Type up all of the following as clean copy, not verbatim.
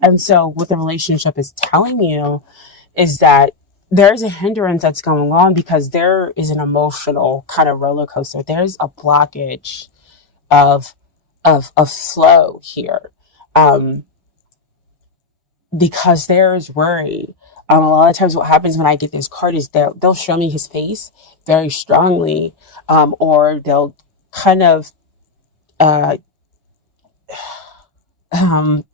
And so what the relationship is telling you is that there's a hindrance that's going on because there is an emotional kind of roller coaster. There's a blockage of of flow here. Um, because there's worry. A lot of times what happens when I get this card is they'll show me his face very strongly, or they'll kind of uh, um,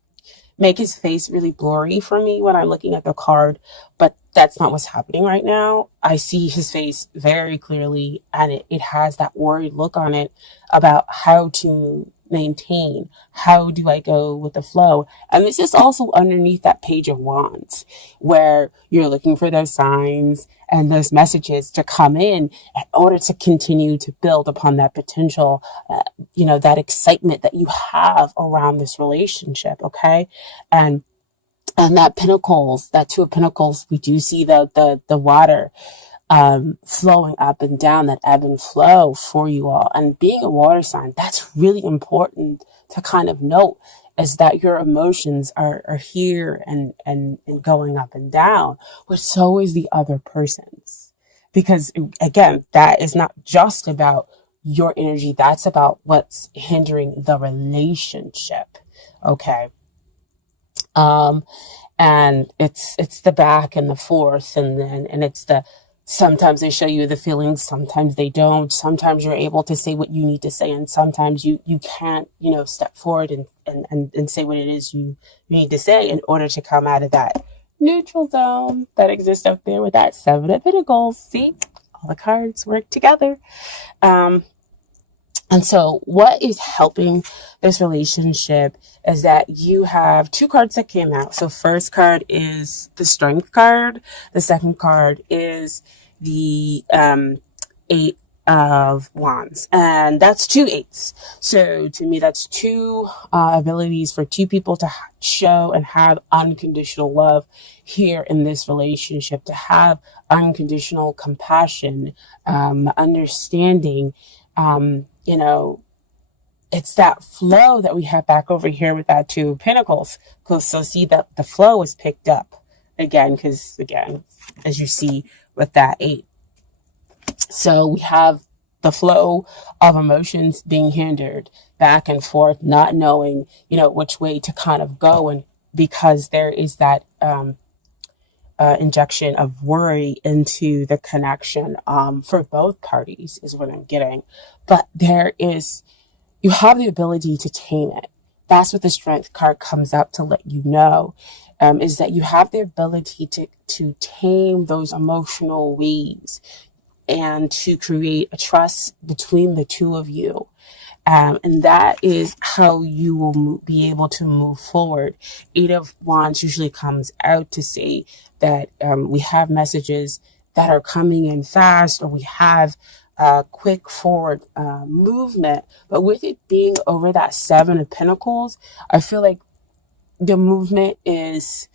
make his face really blurry for me when I'm looking at the card, but that's not what's happening right now. I see his face very clearly, and it has that worried look on it about how to maintain. How do I go with the flow? And this is also underneath that Page of Wands, where you're looking for those signs and those messages to come in order to continue to build upon that potential, that excitement that you have around this relationship. Okay. And that Pentacles, that Two of Pentacles, we do see the water flowing up and down, that ebb and flow for you all. And being a water sign, that's really important to kind of note, is that your emotions are here and going up and down, but so is the other person's. Because again, that is not just about your energy, that's about what's hindering the relationship. Okay. Um, and it's the back and the forth, and it's the, sometimes they show you the feelings, sometimes they don't. Sometimes you're able to say what you need to say, and sometimes you can't, step forward and say what it is you need to say in order to come out of that neutral zone that exists up there with that Seven of Pentacles. See, all the cards work together. And so what is helping this relationship is that you have two cards that came out. So first card is the Strength card. The second card is the Eight of Wands. And that's two eights. So to me, that's two abilities for two people to show and have unconditional love here in this relationship, to have unconditional compassion, understanding, it's that flow that we have back over here with that Two of Pentacles. So see that the flow is picked up again, because again, as you see with that eight. So we have the flow of emotions being hindered back and forth, not knowing, which way to kind of go. And because there is that, injection of worry into the connection, for both parties is what I'm getting. But you have the ability to tame it. That's what the Strength card comes up to let you know, is that you have the ability to tame those emotional waves and to create a trust between the two of you. And that is how you will be able to move forward. Eight of Wands usually comes out to say that we have messages that are coming in fast, or we have quick forward movement. But with it being over that Seven of Pentacles, I feel like the movement is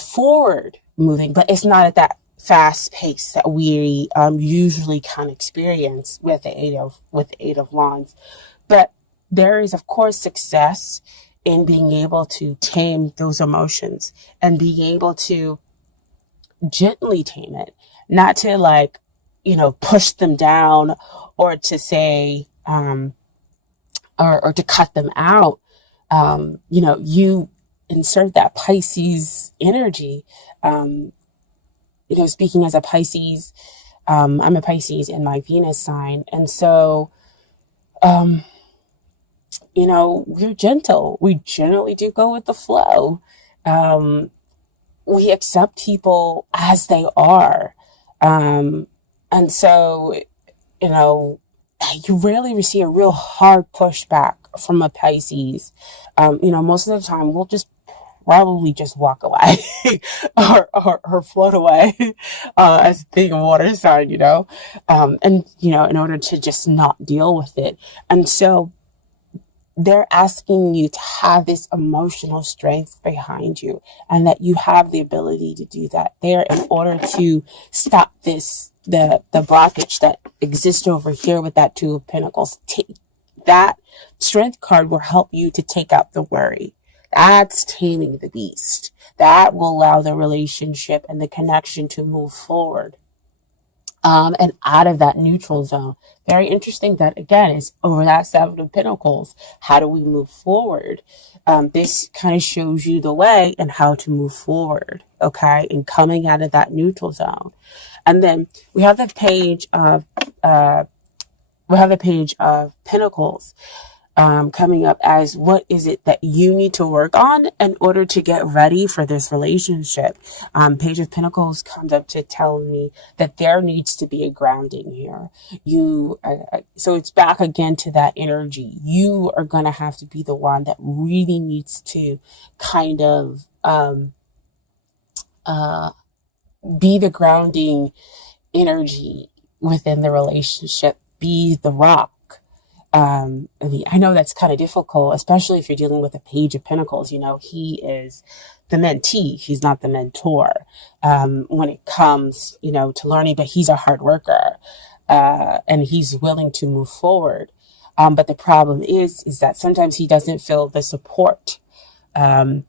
forward moving, but it's not at that fast pace that we usually can experience with the Eight of Wands. But there is, of course, success in being able to tame those emotions and being able to gently tame it, not to push them down, or to say or to cut them out. You insert that Pisces energy. Speaking as a Pisces, I'm a Pisces in my Venus sign. And so, we're gentle. We generally do go with the flow. We accept people as they are. And so, you rarely receive a real hard pushback from a Pisces. Most of the time we'll just probably just walk away or float away as being a water sign, and in order to just not deal with it. And so they're asking you to have this emotional strength behind you, and that you have the ability to do that there in order to stop the blockage that exists over here with that Two of Pentacles. That Strength card will help you to take out the worry. That's taming the beast. That will allow the relationship and the connection to move forward, and out of that neutral zone. Very interesting that, again, is over that Seven of Pentacles. How do we move forward? This kind of shows you the way and how to move forward, okay, and coming out of that neutral zone. And then we have the page of Pentacles, coming up as, what is it that you need to work on in order to get ready for this relationship? Page of Pentacles comes up to tell me that there needs to be a grounding here. So it's back again to that energy. You are going to have to be the one that really needs to kind of be the grounding energy within the relationship, be the rock. I know that's kind of difficult, especially if you're dealing with a Page of Pentacles. He is the mentee. He's not the mentor, when it comes, to learning, but he's a hard worker, and he's willing to move forward. But the problem is that sometimes he doesn't feel the support, from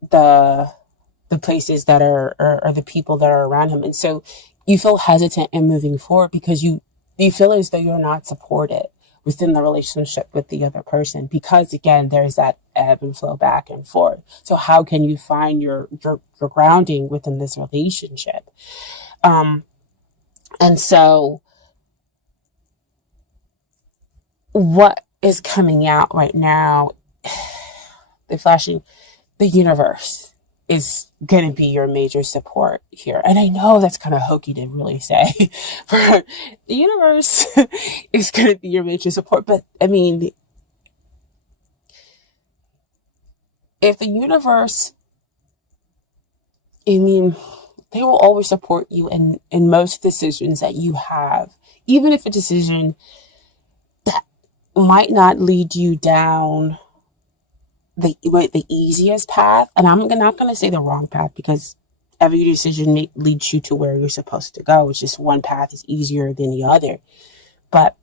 the places that are the people that are around him. And so you feel hesitant in moving forward because you feel as though you're not supported within the relationship with the other person, because again, there's that ebb and flow back and forth. So how can you find your grounding within this relationship? And so what is coming out right now, the universe is going to be your major support here. And I know that's kind of hokey to really say, but the universe is going to be your major support. But I mean, if the universe, they will always support you in most decisions that you have, even if a decision that might not lead you down the easiest path. And I'm not going to say the wrong path, because every decision leads you to where you're supposed to go. It's just one path is easier than the other. But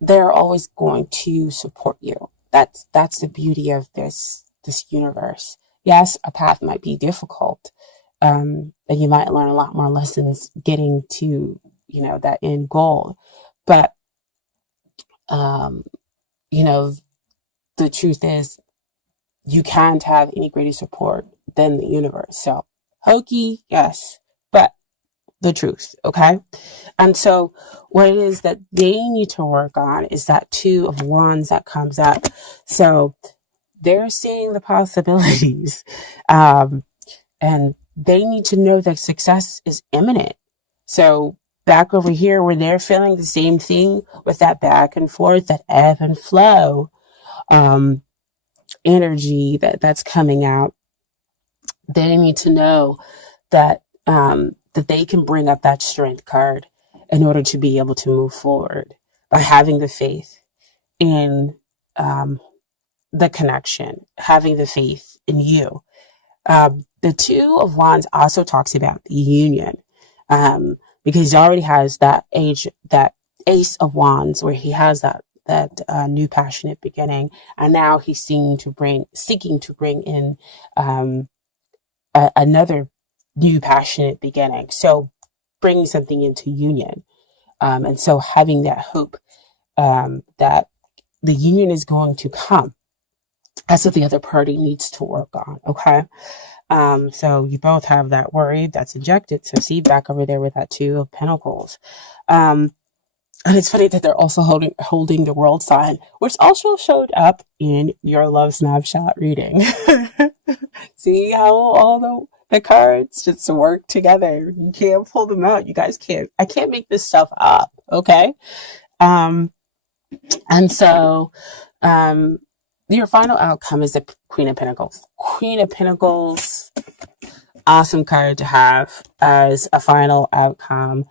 they're always going to support you. That's the beauty of this universe. Yes, a path might be difficult, and you might learn a lot more lessons getting to that end goal. But the truth is, you can't have any greater support than the universe. So hokey, yes, but the truth, okay? And so what it is that they need to work on is that Two of Wands that comes up. So they're seeing the possibilities, and they need to know that success is imminent. So back over here, where they're feeling the same thing with that back and forth, that ebb and flow, energy that's coming out, they need to know that that they can bring up that strength card in order to be able to move forward by having the faith in the connection, having the faith in you. The Two of Wands also talks about the union, because he already has that Ace of Wands, where he has that new passionate beginning, and now he's seeking to bring in another new passionate beginning. So bringing something into union, and so having that hope, that the union is going to come. That's what the other party needs to work on. Okay. So you both have that worry that's injected. So see, back over there with that Two of Pentacles. And it's funny that they're also holding the World sign, which also showed up in your love snapshot reading. See how all the cards just work together. You can't pull them out. You guys can't. I can't make this stuff up. Okay. And so, your final outcome is the Queen of Pentacles. Queen of Pentacles, awesome card to have as a final outcome.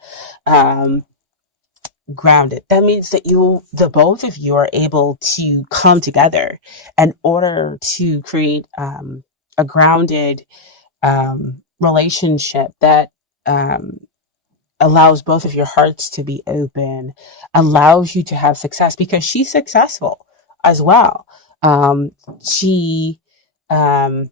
Grounded. That means that the both of you are able to come together in order to create a grounded relationship that allows both of your hearts to be open, allows you to have success, because she's successful as well. She um,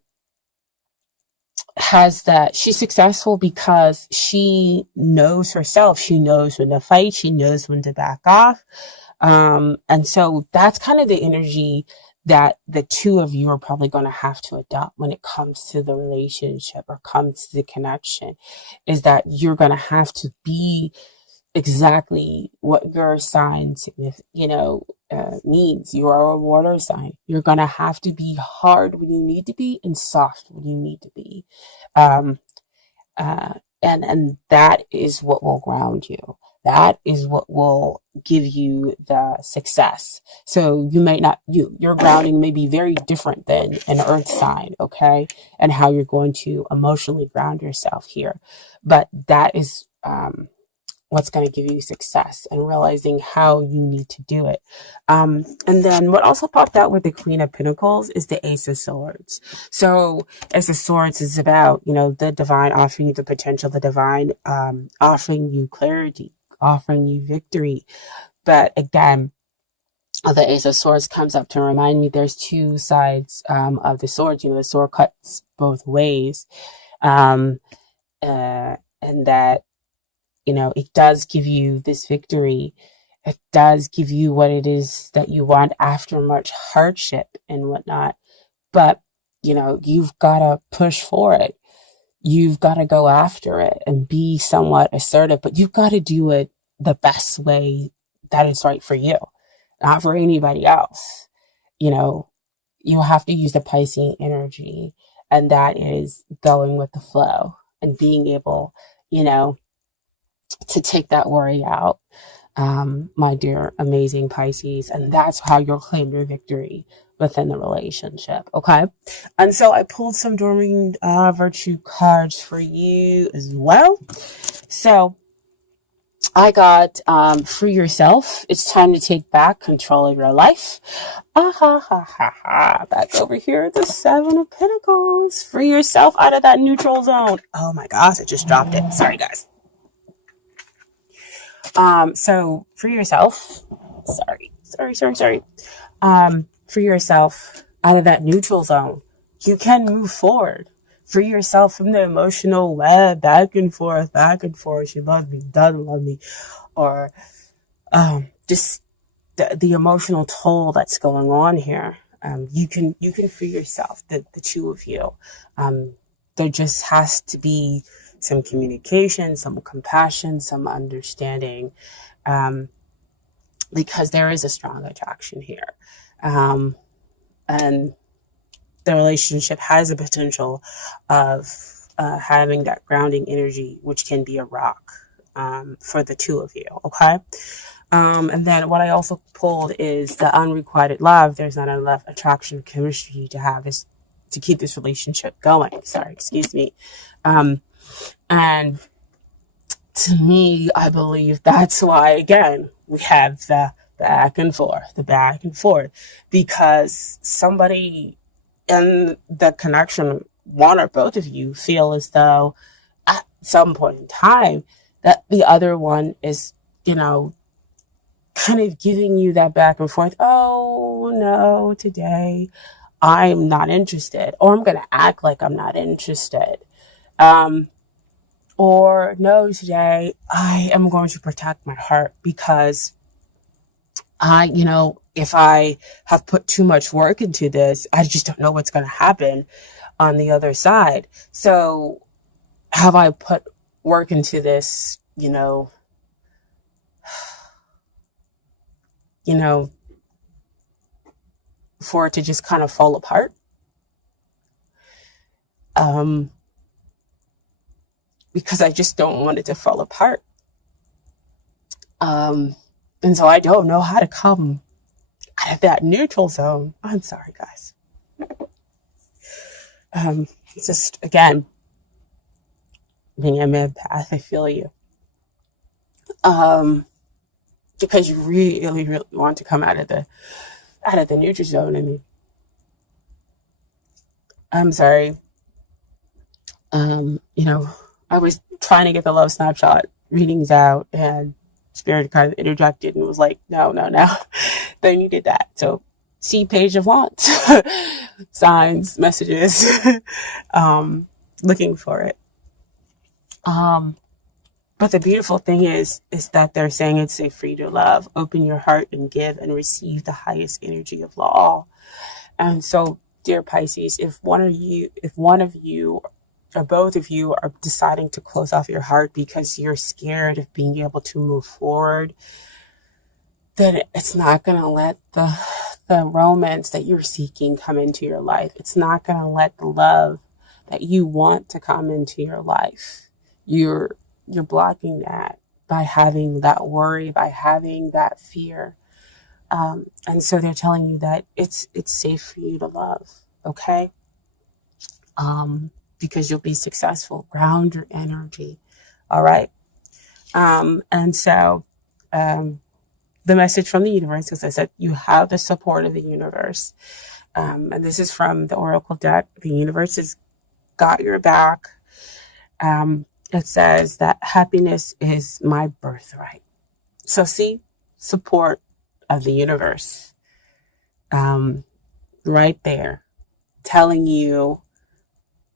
she's successful because she knows herself. She knows when to fight. She knows when to back off. And so that's kind of the energy that the two of you are probably going to have to adopt when it comes to the relationship or comes to the connection, is that you're going to have to be exactly what your sign needs. You are a water sign. You're going to have to be hard when you need to be and soft when you need to be. Um, uh, and that is what will ground you. That is what will give you the success. So you may not, your grounding may be very different than an earth sign, okay? And how you're going to emotionally ground yourself here. But that is, what's going to give you success, and realizing how you need to do it. And then what also popped out with the Queen of Pentacles is the Ace of Swords. So Ace of Swords is about, the divine offering you the potential, the divine offering you clarity, offering you victory. But again, the Ace of Swords comes up to remind me there's two sides of the sword. The sword cuts both ways. And that it does give you this victory. It does give you what it is that you want after much hardship and whatnot. But, you've got to push for it. You've got to go after it and be somewhat assertive, but you've got to do it the best way that is right for you, not for anybody else. You have to use the Piscean energy, and that is going with the flow and being able, to take that worry out, my dear, amazing Pisces. And that's how you'll claim your victory within the relationship. Okay. And so I pulled some Dorming Virtue cards for you as well. So I got Free Yourself. It's time to take back control of your life. Back over here at the Seven of Pentacles. Free yourself out of that neutral zone. Oh my gosh, I just dropped it. Sorry, guys. So free yourself. Sorry. Free yourself out of that neutral zone. You can move forward. Free yourself from the emotional web, back and forth. She loves me, doesn't love me, or just the emotional toll that's going on here. You can free yourself, the two of you. There just has to be some communication, some compassion, some understanding, because there is a strong attraction here. And the relationship has a potential of having that grounding energy, which can be a rock for the two of you, okay? And then what I also pulled is the unrequited love. There's not enough attraction, chemistry to have this, to keep this relationship going. Excuse me. And to me, I believe that's why, again, we have the back and forth, because somebody in the connection, one or both of you, feel as though at some point in time that the other one is, kind of giving you that back and forth. Oh no, today I'm not interested, or I'm going to act like I'm not interested. Or no, today I am going to protect my heart because if I have put too much work into this, I just don't know what's going to happen on the other side. So have I put work into this, for it to just kind of fall apart? Because I just don't want it to fall apart. And so I don't know how to come out of that neutral zone. I'm sorry, guys. It's just, again, being an empath, I feel you. Because you really, really want to come out of the neutral zone. I mean, I'm sorry. I was trying to get the love snapshot readings out, and Spirit kind of interjected and was like, no, they needed that. So see page of wands, signs, messages, looking for it. But the beautiful thing is that they're saying it's safe for you to love, open your heart and give and receive the highest energy of all. And so, dear Pisces, if one of you or both of you are deciding to close off your heart because you're scared of being able to move forward, then it's not going to let the romance that you're seeking come into your life. It's not going to let the love that you want to come into your life. You're blocking that by having that worry, by having that fear. And so they're telling you that it's safe for you to love, okay? Because you'll be successful. Ground your energy, all right? And so the message from the universe, as I said, you have the support of the universe. And this is from the Oracle deck. The universe has got your back. It says that happiness is my birthright. So see, support of the universe right there, telling you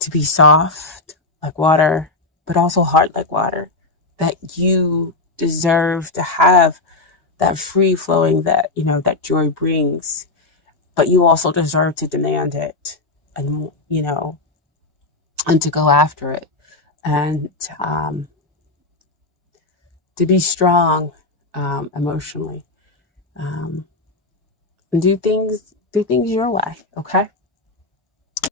to be soft like water, but also hard like water, that you deserve to have that free flowing that, that joy brings, but you also deserve to demand it and, and to go after it and to be strong emotionally and do things your way, okay?